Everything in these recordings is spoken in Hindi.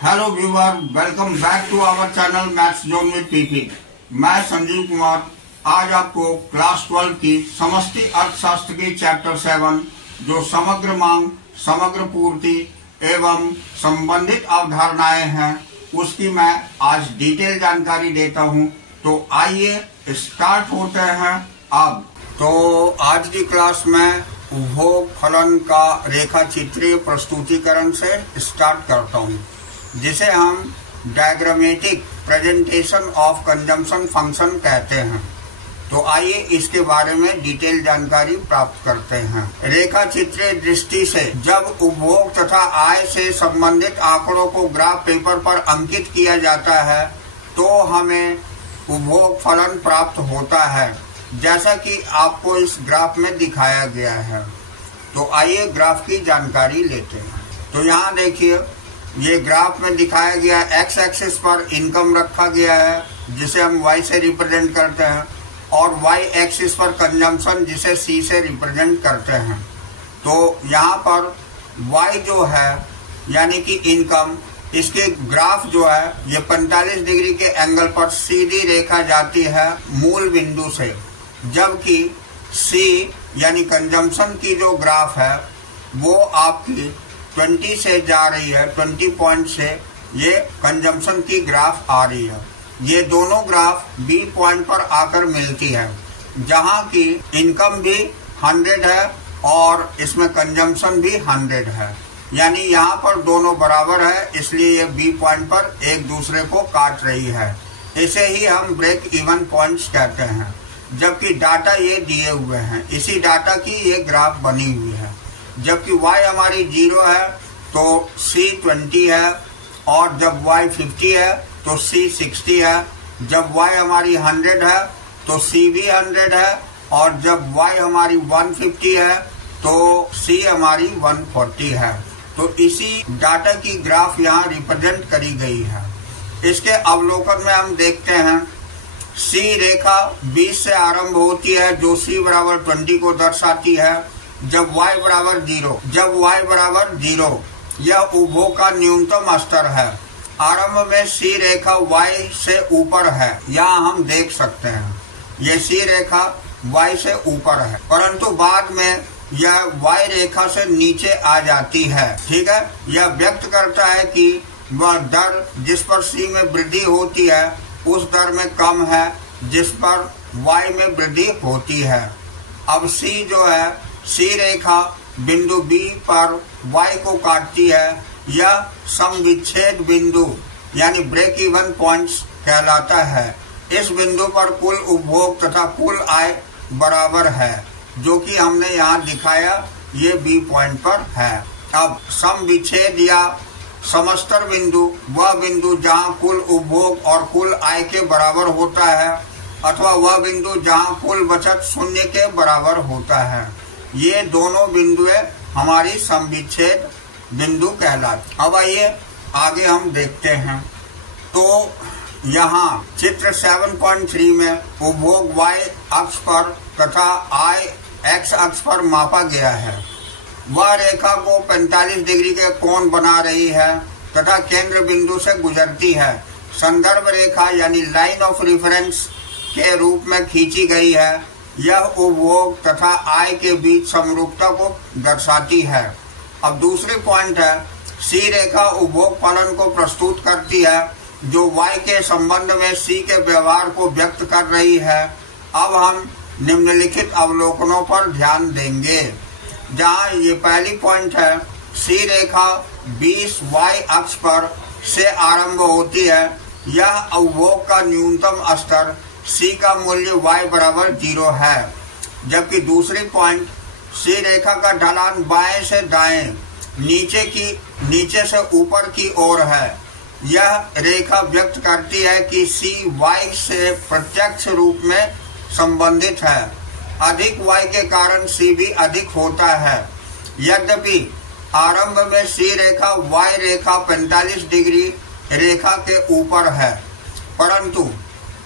Hello viewer, welcome back to our channel maths zone with PP. मैं संजीव कुमार आज आपको क्लास 12 की समष्टि अर्थशास्त्र की चैप्टर 7 जो समग्र मांग, समग्र पूर्ति एवं संबंधित अवधारणाएं हैं उसकी मैं आज डिटेल जानकारी देता हूं। तो आइए स्टार्ट होते हैं अब। तो आज की क्लास में उपभोग फलन का रेखा चित्रीय प्रस्तुतिकरण से स्टार्ट करता हूं, जिसे हम diagrammatic presentation of consumption function कहते हैं। तो आइए इसके बारे में डिटेल जानकारी प्राप्त करते हैं। रेखा चित्रीय दृष्टि से जब उपभोग तथा आय से संबंधित आंकड़ों को ग्राफ पेपर पर अंकित किया जाता है तो हमें उपभोग फलन प्राप्त होता है, जैसा कि आपको इस ग्राफ में दिखाया गया है। तो आइए ग्राफ की जानकारी लेते हैं। तो यहाँ देखिए, ये ग्राफ में दिखाया गया एक्स एक्सिस पर इनकम रखा गया है, जिसे हम वाई से रिप्रेजेंट करते हैं, और वाई एक्सिस पर कंजम्पशन, जिसे सी से रिप्रेजेंट करते हैं। तो यहाँ पर वाई जो है यानी कि इनकम, इसके ग्राफ जो है ये 45 डिग्री के एंगल पर सीधी रेखा जाती है मूल बिंदु से, जबकि सी यानी कंजम्पशन की जो ग्राफ है वो आपकी 20 से जा रही है, 20 पॉइंट से ये कंजम्पशन की ग्राफ आ रही है। ये दोनों ग्राफ बी पॉइंट पर आकर मिलती है, जहां की इनकम भी 100 है और इसमें कंजम्पशन भी 100 है, यानी यहाँ पर दोनों बराबर है, इसलिए ये बी पॉइंट पर एक दूसरे को काट रही है। इसे ही हम ब्रेक इवन पॉइंट्स कहते हैं। जबकि डाटा ये दिए हुए हैं, इसी डाटा की ये ग्राफ बनी हुई है। जबकि y हमारी 0 है तो c 20 है, और जब y 50 है तो c 60 है। जब y हमारी 100 है तो c भी 100 है, और जब y हमारी 150 है तो c हमारी 140 है। तो इसी डाटा की ग्राफ यहाँ रिप्रेजेंट करी गई है। इसके अवलोकन में हम देखते हैं, C रेखा 20 से आरंभ होती है, जो C बराबर 20 को दर्शाती है। जब y बराबर 0, यह उपभोग का न्यूनतम स्तर है। आरंभ में C रेखा y से ऊपर है, यहाँ हम देख सकते हैं ये C रेखा y से ऊपर है, परंतु बाद में यह y रेखा से नीचे आ जाती है। ठीक है, यह व्यक्त करता है कि वह दर जिस पर C में वृद्धि होती है उस दर में कम है जिस पर y में वृद्धि होती है। अब C जो है, C रेखा बिंदु B पर y को काटती है। यह समविच्छेद बिंदु यानी ब्रेक इवन पॉइंट्स कहलाता है। इस बिंदु पर कुल उपभोग तथा कुल आय बराबर है, जो कि हमने यहाँ दिखाया, ये B पॉइंट पर है। अब समविच्छेद या समस्तर बिंदु वह बिंदु जहाँ कुल उपभोग और कुल आय के बराबर होता है, अथवा वह बिंदु जहाँ कुल बचत शून्य के बराबर होता है। ये दोनों बिंदुएं हमारी समविच्छेद बिंदु कहलाती। अब आइए आगे हम देखते हैं। तो यहाँ चित्र 7.3 में उपभोग y अक्ष पर तथा आय x अक्ष पर मापा गया है। वह रेखा को 45 डिग्री के कोण बना रही है तथा केंद्र बिंदु से गुजरती है। संदर्भ रेखा यानी लाइन ऑफ रेफरेंस के रूप में खींची गई है। यह उपभोग तथा आय के बीच समरूपता को दर्शाती है। अब दूसरी पॉइंट है, C रेखा उपभोग फलन को प्रस्तुत करती है, जो y के संबंध में C के व्यवहार को व्यक्त कर रही है। अब हम निम्नलिखित अवलोकनों पर ध्यान देंगे। जहाँ ये पहली पॉइंट है, C रेखा 20 y अक्ष पर से आरंभ होती है। यह उपभोग का न्यूनतम स्तर C का मूल्य y बराबर 0 है। जबकि दूसरी पॉइंट, C रेखा का ढलान बाएं से दाएं, नीचे से ऊपर की ओर है। यह रेखा व्यक्त करती है कि C y से प्रत्यक्ष रूप में संबंधित है। अधिक y के कारण C भी अधिक होता है। यद्यपि आरंभ में C रेखा y रेखा 45 डिग्री रेखा के ऊपर है, परंतु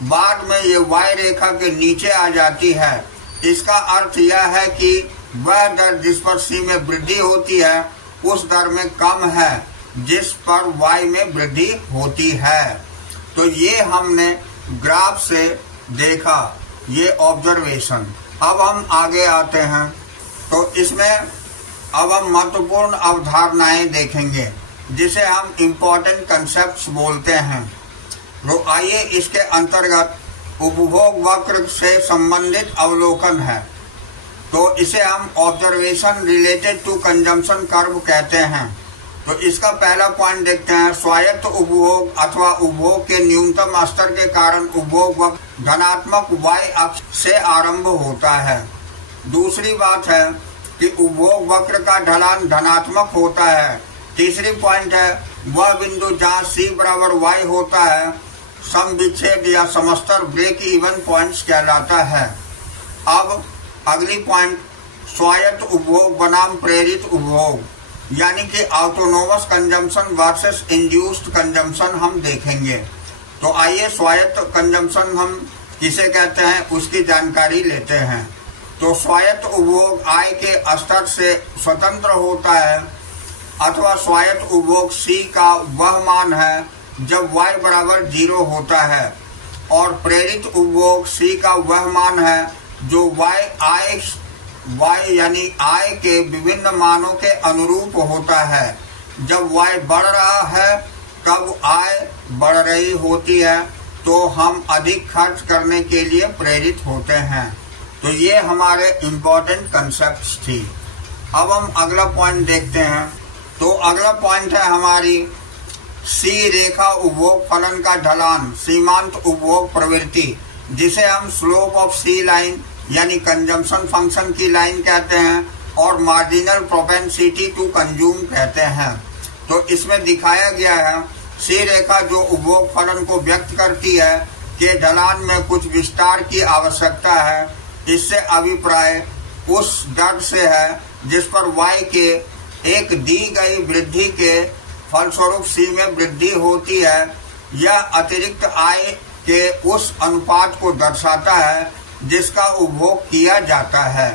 बाद में ये y रेखा के नीचे आ जाती है। इसका अर्थ यह है कि वह दर जिस पर C में वृद्धि होती है उस दर में कम है, जिस पर वाई में वृद्धि होती है। तो ये हमने ग्राफ से देखा, ये ऑब्जर्वेशन। अब हम आगे आते हैं, तो इसमें अब हम महत्वपूर्ण अवधारणाएं देखेंगे जिसे हम इम्पोर्टेंट कंसेप्ट्स बोलते हैं। तो आइए इसके अंतर्गत उपभोग वक्र से संबंधित अवलोकन है, तो इसे हम observation related to consumption curve कहते हैं। तो इसका पहला पॉइंट देखते हैं, स्वायत्त उपभोग अथवा उपभोग के न्यूनतम स्तर के कारण उपभोग वक्र धनात्मक वाई अक्ष से आरंभ होता है। दूसरी बात है कि उपभोग वक्र का ढलान धनात्मक होता है। तीसरी पॉइंट है, वह बिंदु जहाँ C बराबर Y होता है सम विच्छेद या समस्तर ब्रेक इवन पॉइंट्स कहलाता है। अब अगली पॉइंट, स्वायत्त उपभोग बनाम प्रेरित उपभोग, यानी कि autonomous consumption versus induced consumption हम देखेंगे। तो आइए स्वायत्त कंजम्पशन हम किसे कहते हैं उसकी जानकारी लेते हैं। तो स्वायत्त उपभोग आय के स्तर से स्वतंत्र होता है अथवा स्वायत्त उपभोग C का वह मान है जब Y बराबर 0 होता है, और प्रेरित उपभोग C का वह मान है जो Y यानी आय के विभिन्न मानों के अनुरूप होता है। जब Y बढ़ रहा है तब आय बढ़ रही होती है, तो हम अधिक खर्च करने के लिए प्रेरित होते हैं। तो ये हमारे इम्पोर्टेंट कंसेप्ट्स थी। अब हम अगला पॉइंट देखते हैं। तो अगला पॉइंट है हमारी C रेखा उपभोग फलन का ढलान, सीमांत उपभोग प्रवृत्ति, जिसे हम स्लोप ऑफ C लाइन यानी कंजम्पशन फंक्शन की लाइन कहते हैं, और मार्जिनल प्रोपेंसिटी टू कंज्यूम कहते हैं। तो इसमें दिखाया गया है C रेखा जो उपभोग फलन को व्यक्त करती है के ढलान में कुछ विस्तार की आवश्यकता है। इससे अभिप्राय उस दर से है जिस पर Y के एक दी गई वृद्धि के फलस्वरूप C में वृद्धि होती है। यह अतिरिक्त आय के उस अनुपात को दर्शाता है जिसका उपभोग किया जाता है।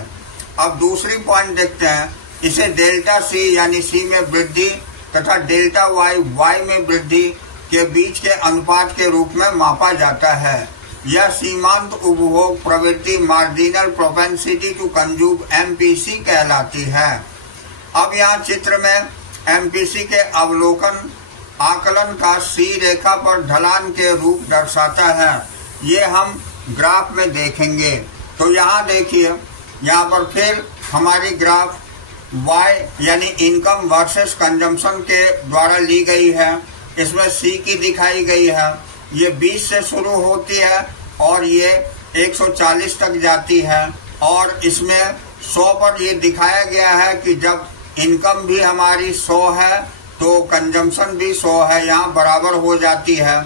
अब दूसरी पॉइंट देखते हैं, इसे डेल्टा C यानी C में वृद्धि तथा डेल्टा Y में वृद्धि के बीच के अनुपात के रूप में मापा जाता है। यह सीमांत उपभोग प्रवृत्ति marginal propensity to consume MPC कहलाती है। अब यहाँ चित्र में MPC के अवलोकन आकलन का C रेखा पर ढलान के रूप दर्शाता है। ये हम ग्राफ में देखेंगे। तो यहाँ देखिए, यहाँ पर फिर हमारी ग्राफ Y यानी इनकम वर्सेस कंजम्पशन के द्वारा ली गई है। इसमें C की दिखाई गई है, ये 20 से शुरू होती है और ये 140 तक जाती है, और इसमें 100 पर ये दिखाया गया है कि जब इनकम भी हमारी 100 है तो कंजम्पशन भी 100 है, यहाँ बराबर हो जाती है।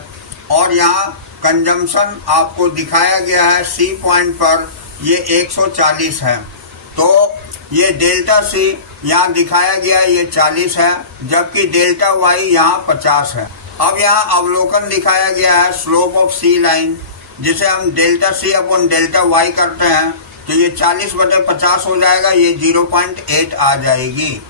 और यहाँ कंजम्पशन आपको दिखाया गया है C पॉइंट पर, ये 140 है। तो ये डेल्टा C यहाँ दिखाया गया ये 40 है, जबकि डेल्टा Y यहाँ 50 है। अब यहाँ अवलोकन दिखाया गया है स्लोप ऑफ C लाइन, जिसे हम delta C upon delta Y करते हैं, तो ये 40/50 हो जाएगा, ये 0.8 आ जाएगी।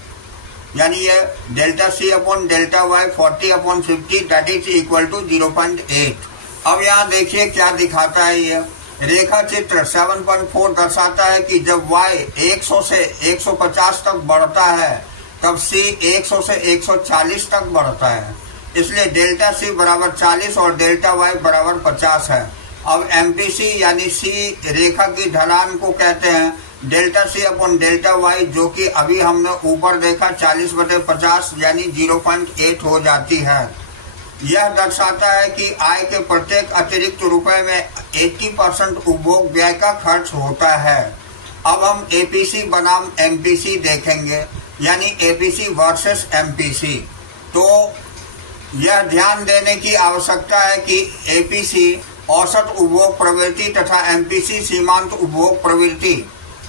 यानी ये delta C upon delta Y 40/50 that is equal to 0.8। अब यहाँ देखिए क्या दिखाता है, ये रेखा चित्र 7.4 दर्शाता है कि जब Y 100 से 150 तक बढ़ता है तब C 100 से 140 तक बढ़ता है। इसलिए डेल्टा C बराबर 40 और डेल्टा Y बराबर 50 है। अब MPC यानी C रेखा की ढलान को कहते हैं delta C upon delta Y, जो कि अभी हमने ऊपर देखा 40/50 यानी 0.8 हो जाती है। यह दर्शाता है कि आय के प्रत्येक अतिरिक्त रुपए में 80% उपभोग व्यय का खर्च होता है। अब हम APC बनाम MPC देखेंगे, यानी APC वर्सेस MPC। तो यह ध्यान देने की आवश्यकता है कि APC औसत उपभोग प्रवृत्ति तथा MPC सीमांत उपभोग प्रवृत्ति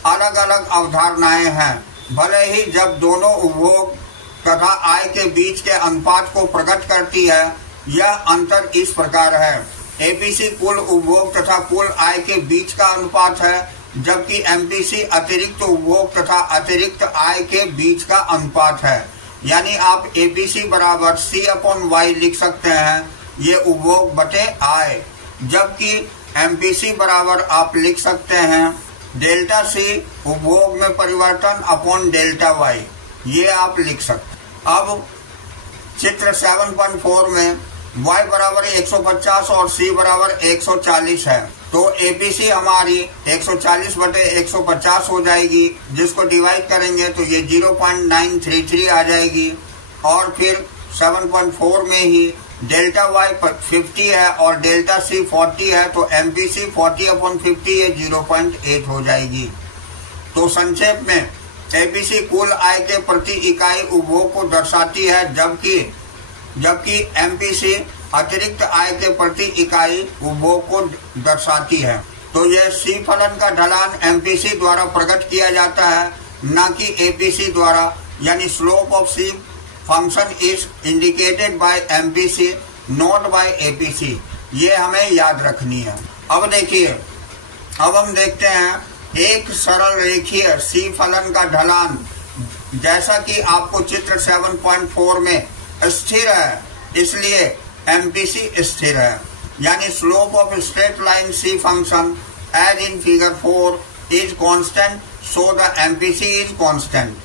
अलग अलग अवधारणाएं हैं। भले ही जब दोनों उपभोग तथा आय के बीच के अनुपात को प्रकट करती है, यह अंतर इस प्रकार है। APC कुल उपभोग तथा कुल आय के बीच का अनुपात है, जबकि MPC अतिरिक्त उपभोग तथा अतिरिक्त आय के बीच का अनुपात है। यानी आप एपीसी बराबर C/Y लिख सकते हैं, ये उपभोग बटे आय। जबकि एमपीसी बराबर आप लिख सकते हैं डेल्टा सी उपभोग में परिवर्तन अपॉन डेल्टा वाई, ये आप लिख सकते। अब चित्र 7.4 में y बराबर 150 और c बराबर 140 है, तो एपीसी हमारी 140 बटे 150 हो जाएगी, जिसको डिवाइड करेंगे तो ये 0.933 आ जाएगी। और फिर 7.4 में ही डेल्टा y 50 है और डेल्टा c 40 है, तो एमपीसी 40/50 ये 0.8 हो जाएगी। तो संक्षेप में एपीसी कुल आय के प्रति इकाई उपभोग को दर्शाती है, जबकि एमपीसी अतिरिक्त आय के प्रति इकाई उपभोग को दर्शाती है। तो यह सी फलन का ढलान एमपीसी द्वारा प्रकट किया जाता है, न कि एपीसी द्वारा, यानी slope of C function is indicated by MPC not by APC, ये हमें याद रखनी है। अब देखिए, अब हम देखते हैं एक सरल रेखीय सी फलन का ढलान, जैसा कि आपको चित्र 7.4 में स्थिर है, इसलिए एमपीसी स्थिर है, यानी slope of straight line C function as in figure 4 is constant, so the MPC is constant.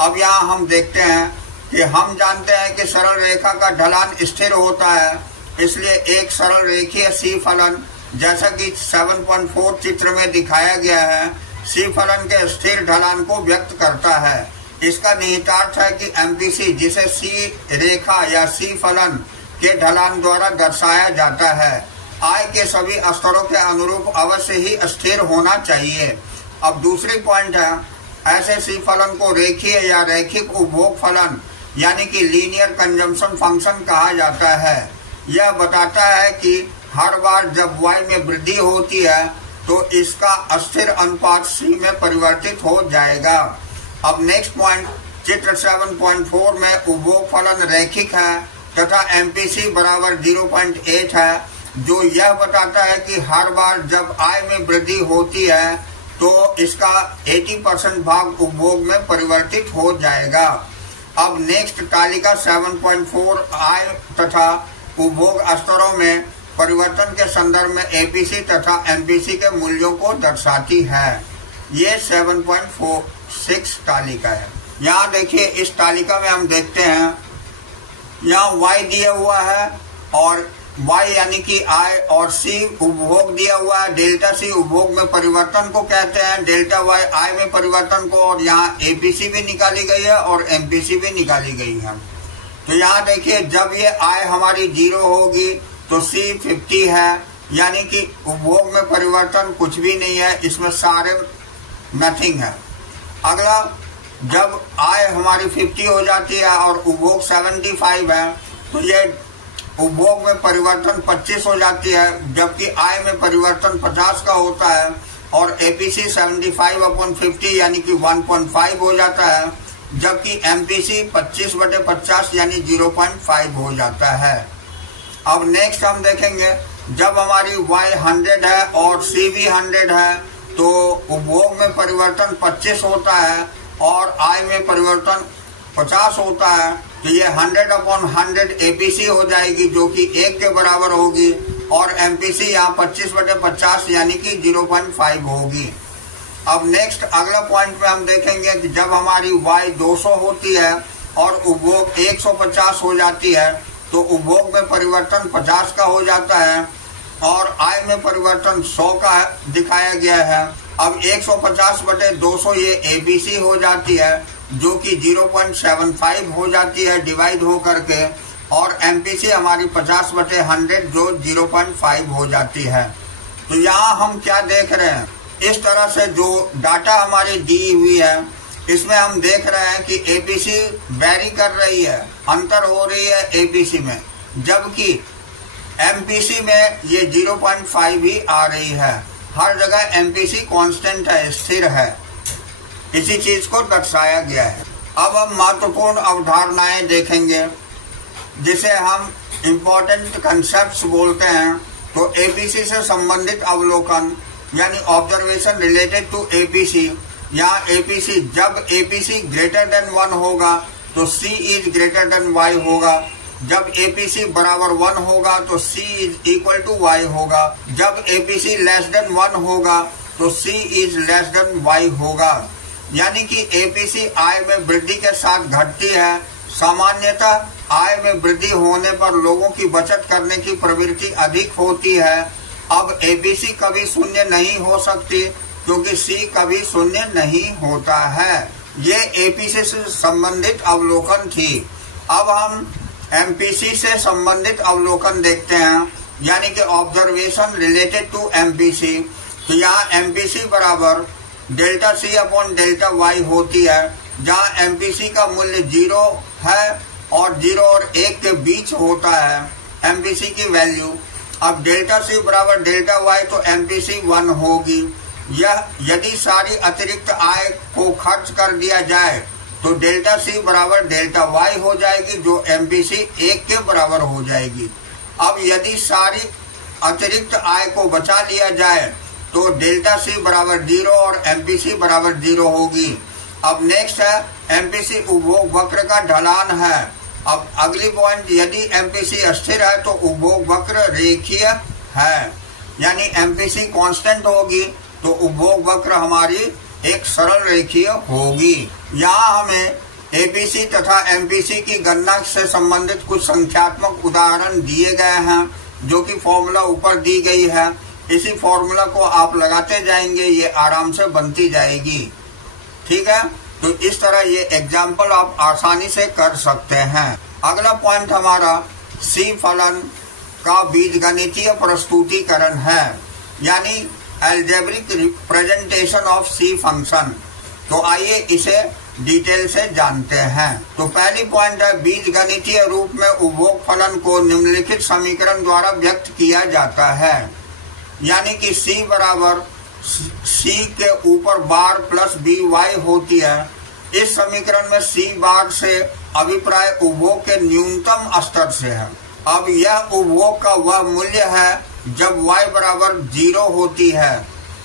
अब यहाँ हम देखते हैं कि हम जानते हैं कि सरल रेखा का ढलान स्थिर होता है, इसलिए एक सरल रेखीय सी फलन, जैसा कि 7.4 चित्र में दिखाया गया है, सी फलन के स्थिर ढलान को व्यक्त करता है। इसका निहितार्थ है कि एमपीसी, जिसे सी रेखा या सी फलन के ढलान द्वारा दर्शाया जाता है, आय के सभी स्तरों के अनुरूप अवश्य ही स्थिर होना चाहिए। अब दूसरी पॉइंट है, ऐसे सी फलन को रेखीय या रैखिक उपभोग फलन यानी कि लीनियर कंजम्पशन फंक्शन कहा जाता है। यह बताता है कि हर बार जब y में वृद्धि होती है तो इसका अस्थिर अनुपात c में परिवर्तित हो जाएगा। अब नेक्स्ट पॉइंट, चित्र 7.4 में उपभोग फलन रैखिक है तथा एमपीसी बराबर 0.8 है, जो यह बताता है कि हर बार जब आय में वृद्धि होती है तो इसका 80% भाग उपभोग में परिवर्तित हो जाएगा। अब नेक्स्ट तालिका 7.4 आय तथा उपभोग स्तरों में परिवर्तन के संदर्भ में एपीसी तथा एमपीसी के मूल्यों को दर्शाती है। ये 7.46 तालिका है। यहाँ देखिए, इस तालिका में हम देखते हैं, यहाँ y दिया हुआ है और y यानी कि आय और c उपभोग दिया हुआ है। डेल्टा c उपभोग में परिवर्तन को कहते हैं, डेल्टा y आय में परिवर्तन को, और यहाँ एपीसी भी निकाली गई है और एमपीसी भी निकाली गई है। तो यहाँ देखिए, जब ये आय हमारी 0 होगी तो c 50 है, यानी कि उपभोग में परिवर्तन कुछ भी नहीं है, इसमें सारे नथिंग है। अगला, जब आय हमारी 50 हो जाती है और उपभोग 75 है तो ये उपभोग में परिवर्तन 25 हो जाती है, जबकि आय में परिवर्तन 50 का होता है और एपीसी 75/50 यानी कि 1.5 हो जाता है, जबकि एमपीसी 25/50 यानी 0.5 हो जाता है। अब नेक्स्ट हम देखेंगे, जब हमारी y 100 है और c भी 100 है तो उपभोग में परिवर्तन 25 होता है और आय में परिवर्तन 50 होता है, तो ये 100/100 एपीसी हो जाएगी, जो कि 1 के बराबर होगी, और एमपीसी यहाँ 25/50 यानी कि 0.5 होगी। अब नेक्स्ट अगला पॉइंट में हम देखेंगे कि जब हमारी y 200 होती है और उपभोग 150 हो जाती है तो उपभोग में परिवर्तन 50 का हो जाता है और आय में परिवर्तन 100 का दिखाया गया है। अब 150/200 ये एबीसी हो जाती है, जो कि 0.75 हो जाती है डिवाइड हो करके, और एमपीसी हमारी 50/100 जो 0.5 हो जाती है। तो यहाँ हम क्या देख रहे हैं, इस तरह से जो डाटा हमारी दी हुई है इसमें हम देख रहे हैं कि एपीसी वेरी कर रही है, अंतर हो रही है एपीसी में, जबकि एमपीसी में ये 0.5 ही आ रही है। हर जगह एमपीसी कांस्टेंट है, स्थिर है, इसी चीज को दर्शाया गया है। अब हम महत्वपूर्ण अवधारणाएं देखेंगे जिसे हम इम्पोर्टेंट कंसेप्ट्स बोलते हैं। तो एपीसी से संबंधित अवलोकन यानी ऑब्जर्वेशन रिलेटेड टू एपीसी। यहाँ एपीसी, जब एपीसी ग्रेटर देन 1 होगा तो C is greater than Y होगा। जब APC बराबर 1 होगा तो C is equal to Y होगा। जब APC लेस देन 1 होगा तो C is less than Y होगा। यानी कि APC आय में वृद्धि के साथ घटती है। सामान्यतः आय में वृद्धि होने पर लोगों की बचत करने की प्रवृत्ति अधिक होती है। अब APC कभी शून्य नहीं हो सकती क्योंकि C कभी शून्य नहीं होता है। ये APC से संबंधित अवलोकन थी। अब हम MPC से संबंधित अवलोकन देखते हैं, यानी कि ऑब्जर्वेशन रिलेटेड टू MPC। तो यहाँ MPC बराबर delta C upon delta Y होती है, जहाँ MPC का मूल्य 0 है और 0 और 1 के बीच होता है MPC की वैल्यू। अब डेल्टा C बराबर डेल्टा Y तो MPC 1 होगी। यह यदि सारी अतिरिक्त आय को खर्च कर दिया जाए तो डेल्टा C बराबर डेल्टा Y हो जाएगी, जो MPC 1 के बराबर हो जाएगी। अब यदि सारी अतिरिक्त आय को बचा लिया जाए तो डेल्टा C बराबर 0 और MPC बराबर 0 होगी। अब नेक्स्ट है MPC उपभोग वक्र का ढलान है। अब अगली पॉइंट, यदि MPC स्थिर है तो उपभोग वक्र रेखीय है, यानी MPC कांस्टेंट होगी तो उपभोग वक्र हमारी एक सरल रेखीय होगी। यहाँ हमें APC तथा MPC की गणना से संबंधित कुछ संख्यात्मक उदाहरण दिए गए हैं, जो कि फॉर्मूला ऊपर दी गई है। इसी फॉर्मूला को आप लगाते जाएंगे, ये आराम से बनती जाएगी। ठीक है, तो इस तरह ये एग्जाम्पल आप आसानी से कर सकते हैं। अगला पॉइंट हमारा C फलन का बीजगणितीय प्रस्तुतिकरण है, यानी algebraic representation of C function. तो आइए इसे डिटेल से जानते हैं। तो पहली पॉइंट है, बीजगणितीय रूप में उपभोग फलन को निम्नलिखित समीकरण द्वारा व्यक्त किया जाता है, यानी कि C बराबर C के ऊपर बार प्लस BY होती है। इस समीकरण में C बार से अभिप्राय उपभोग के न्यूनतम स्तर से है। अब यह उपभोग का वह मूल्य है जब Y बराबर 0 होती है।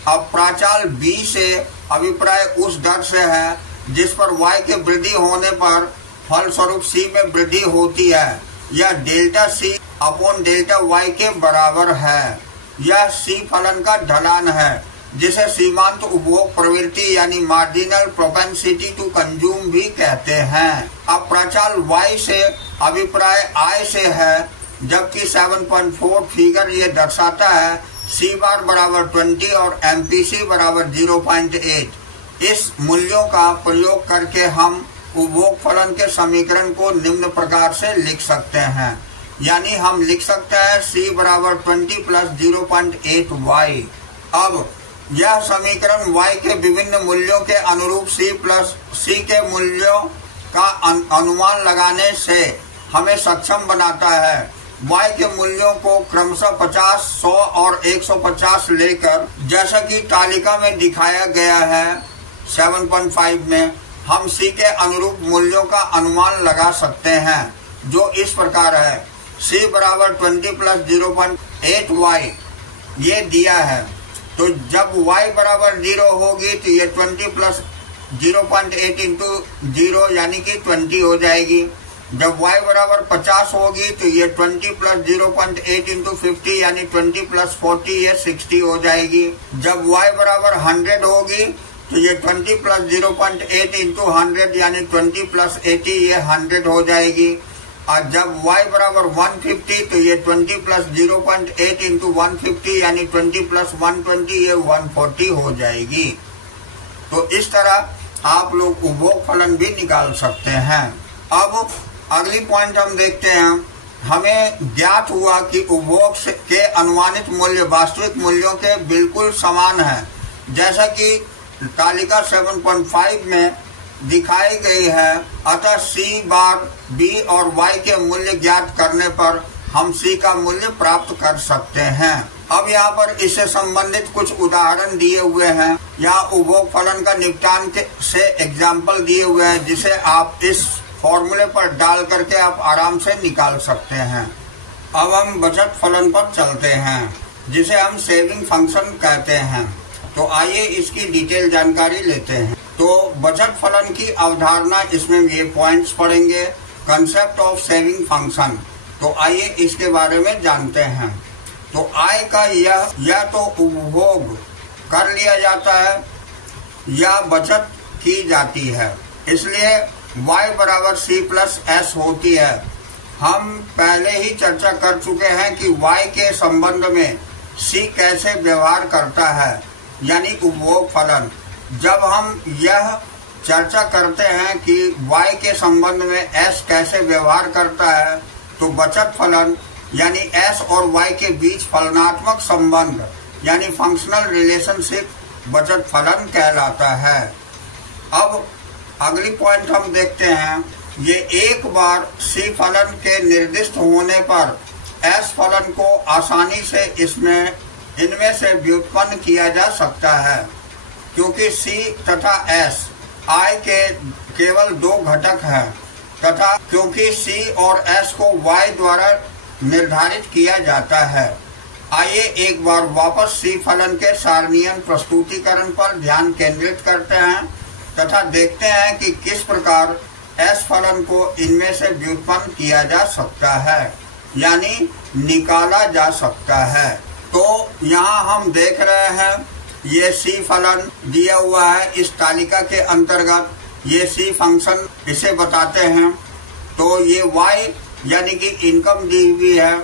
अब प्राचाल B से अभिप्राय उस दर से है जिस पर Y के वृद्धि होने पर फलस्वरूप C में वृद्धि होती है। यह delta C upon delta Y के बराबर है। यह C फलन का ढलान है, जिसे सीमांत उपभोग प्रवृत्ति यानी मार्जिनल प्रोपेंसिटी टू कंज्यूम भी कहते हैं। अब प्रचाल Y से अभिप्राय I से है, जबकि 7.4 फिगर ये दर्शाता है C बार बराबर 20 और MPC बराबर 0.8। इस मूल्यों का प्रयोग करके हम उपभोग फलन के समीकरण को निम्न प्रकार से लिख सकते हैं, यानी हम लिख सकते हैं C बराबर 20 प्लस 0.8Y। अब यह समीकरण Y के विभिन्न मूल्यों के अनुरूप C के मूल्यों का अनुमान लगाने से हमें सक्षम बनाता है। Y के मूल्यों को क्रमशः 50, 100 और 150 लेकर, जैसा कि तालिका में दिखाया गया है 7.5 में, हम C के अनुरूप मूल्यों का अनुमान लगा सकते हैं, जो इस प्रकार है। C बराबर 20 प्लस 0.8Y ये दिया है। तो जब Y बराबर 0 होगी तो ये 20 प्लस 0.8 इंटू 0 यानी कि 20 हो जाएगी। जब Y बराबर 50 होगी तो ये 20 प्लस 0.8 इंटू 50 यानी 20 प्लस 40 ये 60 हो जाएगी। जब Y बराबर 100 होगी तो ये 20 प्लस 0.8 इंटू 100 यानी 20 प्लस 80 ये 100 हो जाएगी। और जब Y बराबर 150 तो ये 20 प्लस 0.8 इंटू 150 यानी 20 प्लस 120 ये 140 हो जाएगी। तो इस तरह आप लोग उपभोग फलन भी निकाल सकते हैं। अब अगली पॉइंट हम देखते हैं। हमें ज्ञात हुआ कि उपभोग के अनुमानित मूल्य वास्तविक मूल्यों के बिल्कुल समान है, जैसा कि तालिका 7.5 में दिखाई गई है। अतः C बार B और Y के मूल्य ज्ञात करने पर हम C का मूल्य प्राप्त कर सकते हैं। अब यहाँ पर इससे संबंधित कुछ उदाहरण दिए हुए हैं। यहाँ उपभोग फलन का निपटान से एग्जाम्पल दिए हुए हैं, जिसे आप इस फॉर्मूले पर डाल करके आप आराम से निकाल सकते हैं। अब हम बचत फलन पर चलते हैं, जिसे हम सेविंग फंक्शन कहते हैं। तो आइए इसकी डिटेल जानकारी लेते हैं। तो बचत फलन की अवधारणा, इसमें ये पॉइंट्स पढ़ेंगे। कंसेप्ट ऑफ सेविंग फंक्शन, तो आइए इसके बारे में जानते हैं। तो आय का यह तो उपभोग कर लिया जाता है या बचत की जाती है, इसलिए y बराबर c प्लस एस होती है। हम पहले ही चर्चा कर चुके हैं कि y के संबंध में c कैसे व्यवहार करता है, यानी उपभोग फलन। जब हम यह चर्चा करते हैं कि y के संबंध में s कैसे व्यवहार करता है, तो बचत फलन यानी s और y के बीच फलनात्मक संबंध यानी फंक्शनल रिलेशनशिप बचत फलन कहलाता है। अब अगली पॉइंट हम देखते हैं। ये एक बार c फलन के निर्दिष्ट होने पर s फलन को आसानी से इनमें से व्युत्पन्न किया जा सकता है, क्योंकि c तथा s i के केवल दो घटक हैं तथा क्योंकि c और s को y द्वारा निर्धारित किया जाता है। आइए एक बार वापस c फलन के सारणीय प्रस्तुतीकरण पर ध्यान केंद्रित करते हैं तथा देखते हैं कि किस प्रकार s फलन को इनमें से व्युत्पन्न किया जा सकता है, यानी निकाला जा सकता है। तो यहाँ हम देख रहे हैं ये c फलन दिया हुआ है इस तालिका के अंतर्गत। ये c फंक्शन इसे बताते हैं। तो ये y यानी कि इनकम दी हुई है,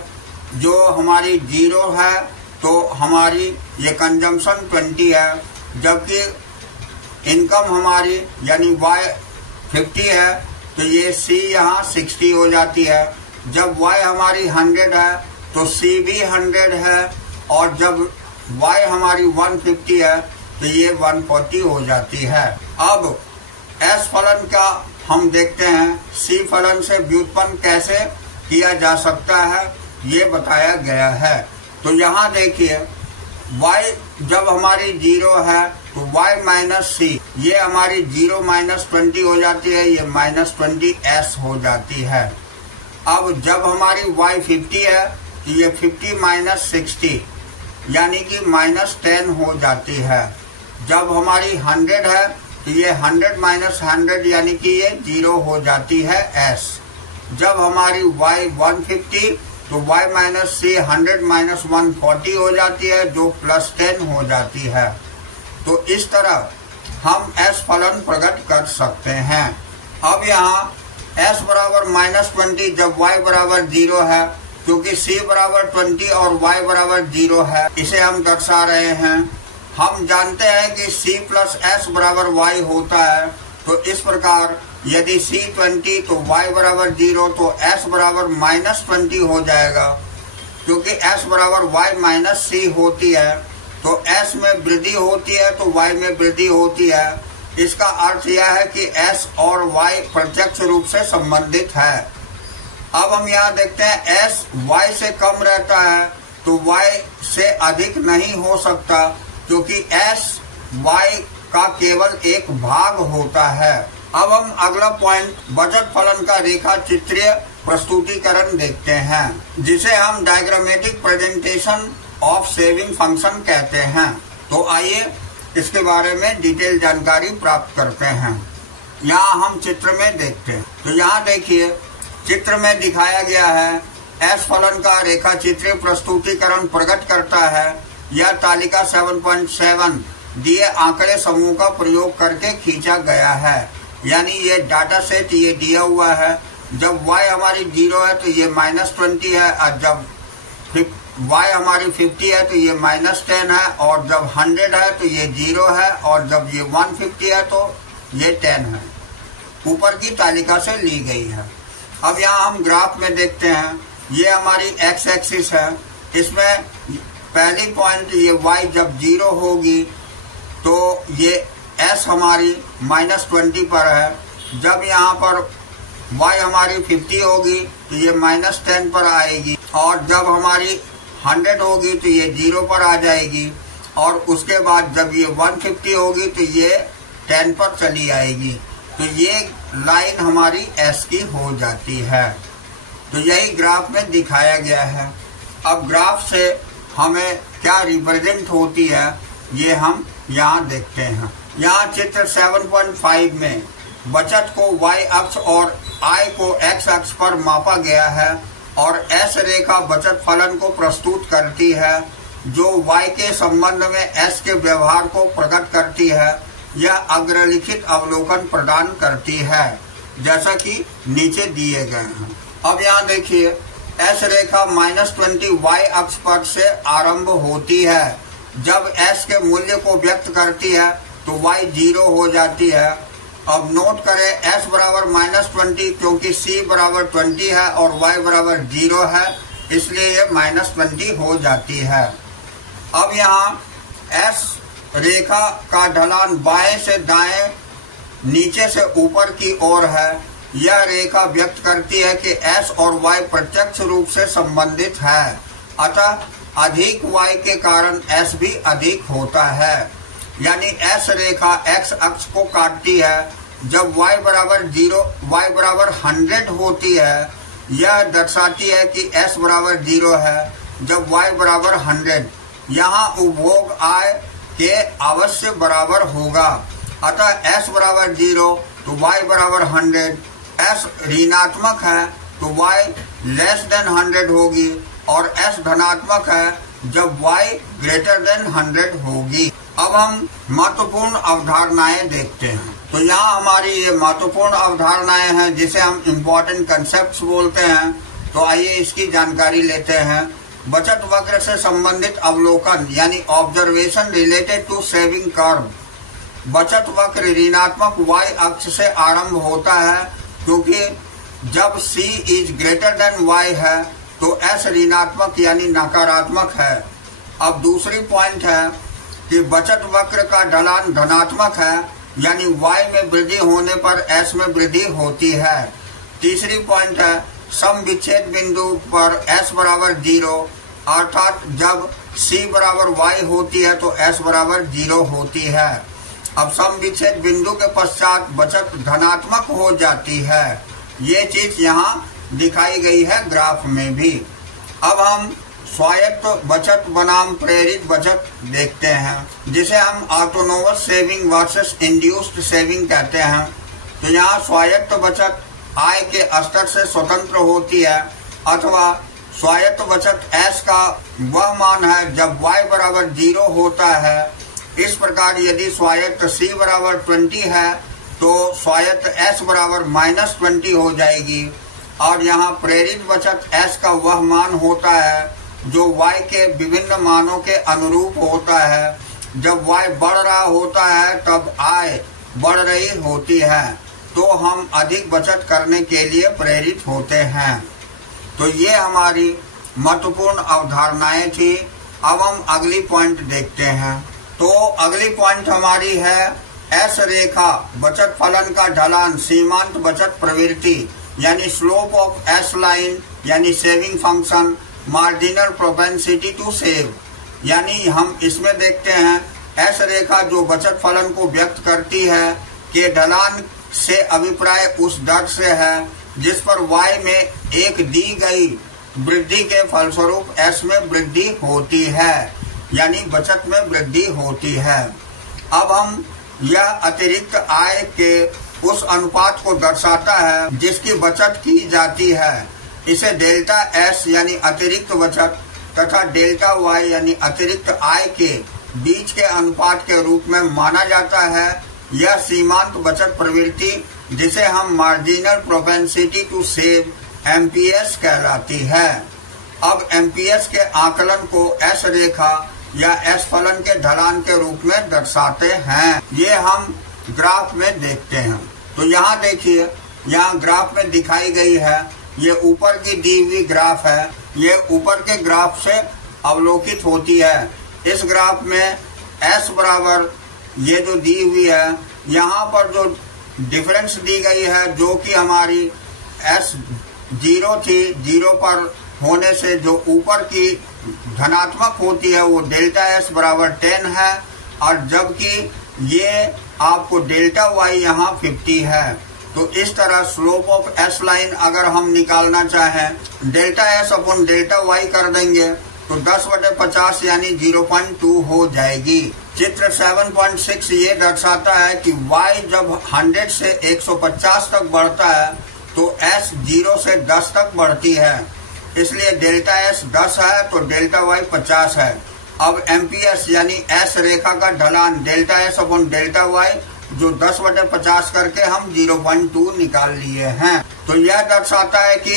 जो हमारी 0 है, तो हमारी ये कंजम्पशन 20 है, जबकि इनकम हमारी यानी y 50 है, तो ये c यहाँ 60 हो जाती है। जब y हमारी 100 है तो c भी 100 है, और जब y हमारी 150 है तो ये 140 हो जाती है। अब s फलन का हम देखते हैं c फलन से व्युत्पन्न कैसे किया जा सकता है, ये बताया गया है। तो यहाँ देखिए y जब हमारी 0 है तो y माइनस c, ये हमारी 0 माइनस 20 हो जाती है, ये माइनस 20s हो जाती है। अब जब हमारी y 50 है तो ये 50 माइनस 60 यानी कि माइनस 10 हो जाती है। जब हमारी 100 है तो ये 100 माइनस 100 यानी कि ये 0 हो जाती है s। जब हमारी y 150 तो y माइनस c 100 माइनस 140 हो जाती है, जो प्लस 10 हो जाती है। तो इस तरह हम s फलन प्रकट कर सकते हैं। अब यहाँ s बराबर माइनस 20 जब y बराबर 0 है, क्योंकि c बराबर 20 और y बराबर 0 है, इसे हम दर्शा रहे हैं। हम जानते हैं कि c प्लस s बराबर y होता है, तो इस प्रकार यदि c 20 तो y बराबर 0 तो s बराबर माइनस 20 हो जाएगा। क्योंकि s बराबर y माइनस c होती है, तो s में वृद्धि होती है तो y में वृद्धि होती है। इसका अर्थ यह है कि s और y प्रत्यक्ष रूप से संबंधित है। अब हम यहाँ देखते हैं s y से कम रहता है तो y से अधिक नहीं हो सकता, क्योंकि s y का केवल एक भाग होता है। अब हम अगला पॉइंट बचत फलन का रेखा चित्रीय प्रस्तुतीकरण देखते हैं, जिसे हम diagrammatic presentation of saving function कहते हैं। तो आइए इसके बारे में डिटेल जानकारी प्राप्त करते हैं। यहाँ हम चित्र में देखते हैं। तो यहाँ देखिए चित्र में दिखाया गया है s फलन का रेखा चित्रीय प्रस्तुतीकरण प्रकट करता है। यह तालिका 7.7 दिए आंकड़े समूह का प्रयोग करके खींचा गया है, यानी ये डाटा सेट ये दिया हुआ है। जब y हमारी 0 है तो ये माइनस 20 है, और जब y हमारी 50 है तो ये माइनस 10 है, और जब 100 है तो ये 0 है, और जब ये 150 है तो ये 10 है। ऊपर की तालिका से ली गई है। अब यहाँ हम ग्राफ में देखते हैं, ये हमारी x एक्सिस है। इसमें पहली पॉइंट ये y जब 0 होगी तो ये s हमारी माइनस 20 पर है। जब यहाँ पर y हमारी 50 होगी तो ये माइनस 10 पर आएगी, और जब हमारी 100 होगी तो ये 0 पर आ जाएगी, और उसके बाद जब ये 150 होगी तो ये 10 पर चली आएगी। तो ये लाइन हमारी s की हो जाती है। तो यही ग्राफ में दिखाया गया है। अब ग्राफ से हमें क्या रिप्रेजेंट होती है ये हम यहाँ देखते हैं। यहाँ चित्र 7.5 में बचत को y अक्ष और I को x अक्ष पर मापा गया है और S रेखा बचत फलन को प्रस्तुत करती है जो y के संबंध में S के व्यवहार को प्रकट करती है। यह अग्रलिखित अवलोकन प्रदान करती है जैसा कि नीचे दिए गए हैं। अब यहाँ देखिए, S रेखा -20 y अक्ष पर से आरंभ होती है। जब S के मूल्य को व्यक्त करती है तो y 0 हो जाती है। अब नोट करें, S बराबर -20 क्योंकि C बराबर 20 है और y बराबर 0 है, इसलिए ये -20 हो जाती है। अब यहाँ S रेखा का ढलान बाएं से दाएं, नीचे से ऊपर की ओर है। यह रेखा व्यक्त करती है कि S और y प्रत्यक्ष रूप से संबंधित है, अतः अधिक y के कारण S भी अधिक होता है। यानी S रेखा x अक्ष को काटती है जब y बराबर 0, y बराबर 100 होती है। यह दर्शाती है कि S बराबर 0 है जब y बराबर 100। यहाँ उपभोग आय के अवश्य बराबर होगा, अतः S बराबर 0 तो y बराबर 100। S ऋणात्मक है तो y लेस देन 100 होगी और S धनात्मक है जब y ग्रेटर देन 100 होगी। अब हम महत्वपूर्ण अवधारणाएं देखते हैं। तो यहाँ हमारी ये महत्वपूर्ण अवधारणाएं हैं जिसे हम इम्पोर्टेंट कंसेप्ट्स बोलते हैं। तो आइए इसकी जानकारी लेते हैं। बचत वक्र से संबंधित अवलोकन यानी observation related to saving curve. बचत वक्र ऋणात्मक y अक्ष से आरंभ होता है क्योंकि जब C is greater than y है तो S ऋणात्मक यानी नकारात्मक है। अब दूसरी पॉइंट है कि बचत वक्र का ढलान धनात्मक है यानी y में वृद्धि होने पर S में वृद्धि होती है। तीसरी पॉइंट है सम विच्छेद बिंदु पर S बराबर 0, अर्थात जब C बराबर y होती है तो S बराबर 0 होती है। अब सम विच्छेद बिंदु के पश्चात बचत धनात्मक हो जाती है। ये चीज यहाँ दिखाई गई है ग्राफ में भी। अब हम स्वायत्त बचत बनाम प्रेरित बचत देखते हैं जिसे हम autonomous saving versus induced saving कहते हैं। तो यहाँ स्वायत्त बचत आय के स्तर से स्वतंत्र होती है अथवा स्वायत्त बचत S का वह मान है जब y बराबर 0 होता है। इस प्रकार यदि स्वायत्त C बराबर 20 है तो स्वायत्त S बराबर -20 हो जाएगी। और यहाँ प्रेरित बचत S का वह मान होता है जो y के विभिन्न मानों के अनुरूप होता है। जब y बढ़ रहा होता है तब आय बढ़ रही होती है, तो हम अधिक बचत करने के लिए प्रेरित होते हैं। तो ये हमारी महत्वपूर्ण अवधारणाएं थी। अब हम अगली पॉइंट देखते हैं। तो अगली पॉइंट हमारी है S रेखा बचत फलन का ढलान सीमांत बचत प्रवृत्ति यानी स्लोप ऑफ S लाइन यानी saving function marginal propensity to save. यानी हम इसमें देखते हैं S रेखा जो बचत फलन को व्यक्त करती है के ढलान से अभिप्राय उस दर से है जिस पर y में एक दी गई वृद्धि के फलस्वरूप S में वृद्धि होती है, यानी बचत में वृद्धि होती है। अब हम यह अतिरिक्त आय के उस अनुपात को दर्शाता है जिसकी बचत की जाती है। इसे डेल्टा S यानी अतिरिक्त बचत तथा डेल्टा Y यानी अतिरिक्त आय के बीच के अनुपात के रूप में माना जाता है। यह सीमांत बचत प्रवृत्ति जिसे हम marginal propensity to save MPS कहलाती है। अब MPS के आकलन को S रेखा या S फलन के ढलान के रूप में दर्शाते हैं। ये हम ग्राफ में देखते हैं। तो यहाँ देखिए, यहाँ ग्राफ में दिखाई गई है, ये ऊपर की दी हुई ग्राफ है। ये ऊपर के ग्राफ से अवलोकित होती है। इस ग्राफ में S बराबर ये जो दी हुई है, यहाँ पर जो डिफरेंस दी गई है जो कि हमारी S 0 थी, 0 पर होने से जो ऊपर की धनात्मक होती है वो डेल्टा S बराबर 10 है, और जबकि ये आपको डेल्टा Y यहाँ 50 है। तो इस तरह स्लोप ऑफ S लाइन अगर हम निकालना चाहें delta S upon delta Y कर देंगे तो 10/50 यानी 0.2 हो जाएगी। चित्र 7.6 ये दर्शाता है कि y जब 100 से 150 तक बढ़ता है तो s 0 से 10 तक बढ़ती है, इसलिए डेल्टा s 10 है तो डेल्टा y 50 है। अब MPS यानी s रेखा का ढलान delta s upon delta y जो 10/50 करके हम 0.2 निकाल लिए हैं। तो यह दर्शाता है कि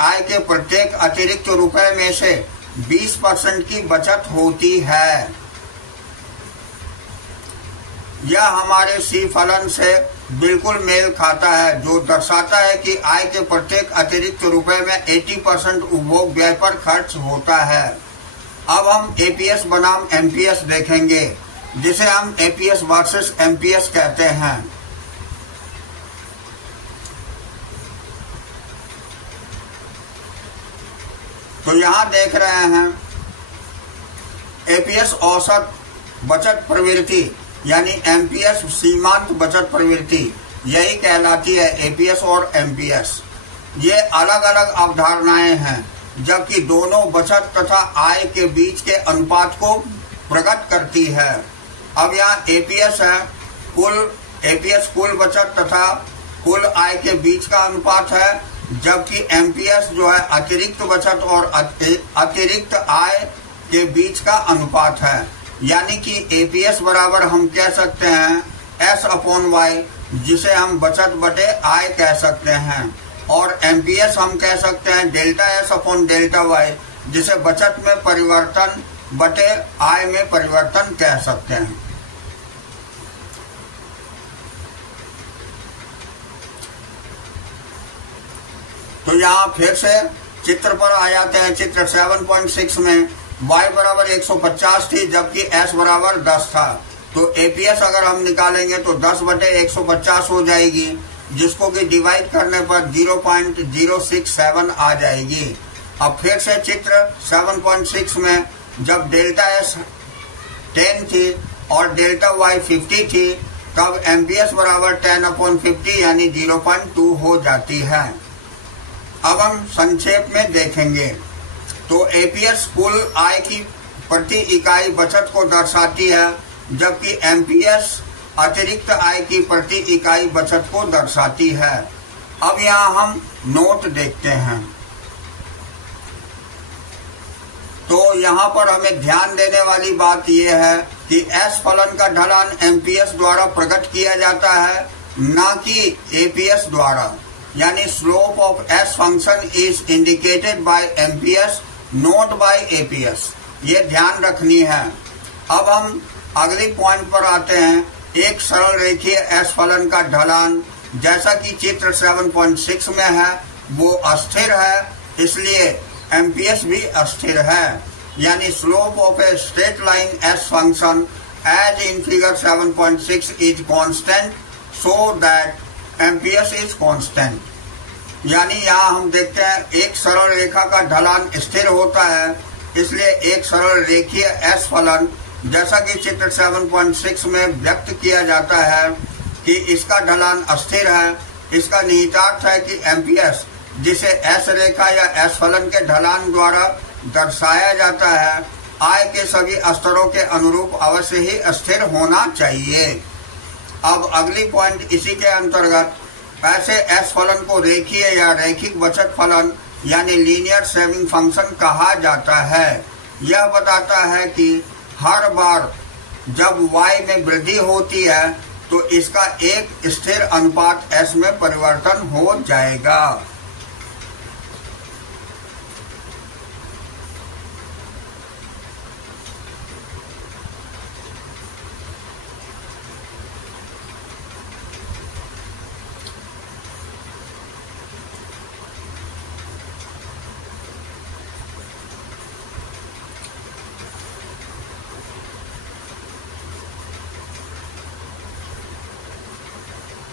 आय के प्रत्येक अतिरिक्त रुपए में से 20% की बचत होती है। यह हमारे सी फलन से बिल्कुल मेल खाता है, जो दर्शाता है कि आय के प्रत्येक अतिरिक्त रुपए में 80% उपभोग व्यय पर खर्च होता है। अब हम एपीएस बनाम एमपीएस देखेंगे, जिसे हम एपीएस वर्सेस एमपीएस कहते हैं। तो यहां देख रहे हैं एपीएस औसत बचत प्रवृत्ति यानी एमपीएस सीमांत बचत प्रवृत्ति, यही कहलाती है एपीएस और एमपीएस। ये अलग अलग अवधारणाएं हैं, जबकि दोनों बचत तथा आय के बीच के अनुपात को प्रकट करती है। अब यहाँ एपीएस है, कुल बचत तथा कुल आय के बीच का अनुपात है, जबकि एमपीएस जो है अतिरिक्त बचत और अतिरिक्त आय के बीच का अनुपात है। यानी कि एपीएस बराबर हम कह सकते हैं S अपॉन वाई, जिसे हम बचत बटे आय कह सकते हैं, और एमपीएस हम कह सकते हैं delta S upon delta Y, जिसे बचत में परिवर्तन बटे आय में परिवर्तन कह सकते हैं। तो यहाँ फिर से चित्र पर आ जाते हैं। चित्र 7.6 में y बराबर 150 थी, जबकि s बराबर 10 था। तो एपीएस अगर हम निकालेंगे तो 10/150 हो जाएगी, जिसको कि डिवाइड करने पर 0.067 आ जाएगी। अब फिर से चित्र 7.6 में जब डेल्टा s 10 थी और डेल्टा y 50 थी, तब एमपीएस बराबर 10/50 यानी 0.2 हो जाती है। अब हम संक्षेप में देखेंगे। तो एपीएस कुल आय की प्रति इकाई बचत को दर्शाती है, जबकि एमपीएस अतिरिक्त आय की प्रति इकाई बचत को दर्शाती है। अब यहाँ हम नोट देखते हैं। तो यहाँ पर हमें ध्यान देने वाली बात यह है कि एस फलन का ढलान एमपीएस द्वारा प्रकट किया जाता है, न कि एपीएस द्वारा। यानी slope of S function is indicated by MPS not by APS, ये ध्यान रखनी है। अब हम अगली पॉइंट पर आते हैं। एक सरल रेखीय एस फलन का ढलान, जैसा कि चित्र 7.6 में है, वो अस्थिर है, इसलिए एमपीएस भी अस्थिर है। यानी slope of a straight line S function as in figure 7.6 is constant, so that MPS is constant. यानी यहाँ हम देखते हैं एक सरल रेखा का ढलान स्थिर होता है, इसलिए एक सरल रेखीय एस फलन, जैसा कि चित्र 7.6 में व्यक्त किया जाता है कि इसका ढलान अस्थिर है। इसका निहितार्थ है कि एमपीएस, जिसे एस रेखा या एस फलन के ढलान द्वारा दर्शाया जाता है, आय के सभी स्तरों के अनुरूप अवश्य ही स्थिर होना चाहिए। अब अगली पॉइंट इसी के अंतर्गत, ऐसे एस फलन को रेखीय या रैखिक बचत फलन यानी लीनियर सेविंग फंक्शन कहा जाता है। यह बताता है कि हर बार जब y में वृद्धि होती है तो इसका एक स्थिर अनुपात s में परिवर्तन हो जाएगा।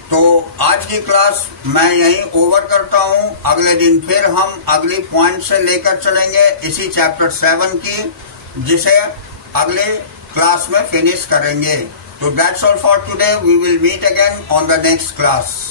तो आज की क्लास मैं यहीं ओवर करता हूं। अगले दिन फिर हम अगली पॉइंट से लेकर चलेंगे इसी चैप्टर 7 की, जिसे अगले क्लास में फिनिश करेंगे। तो that's all for today. We will meet again on the next class.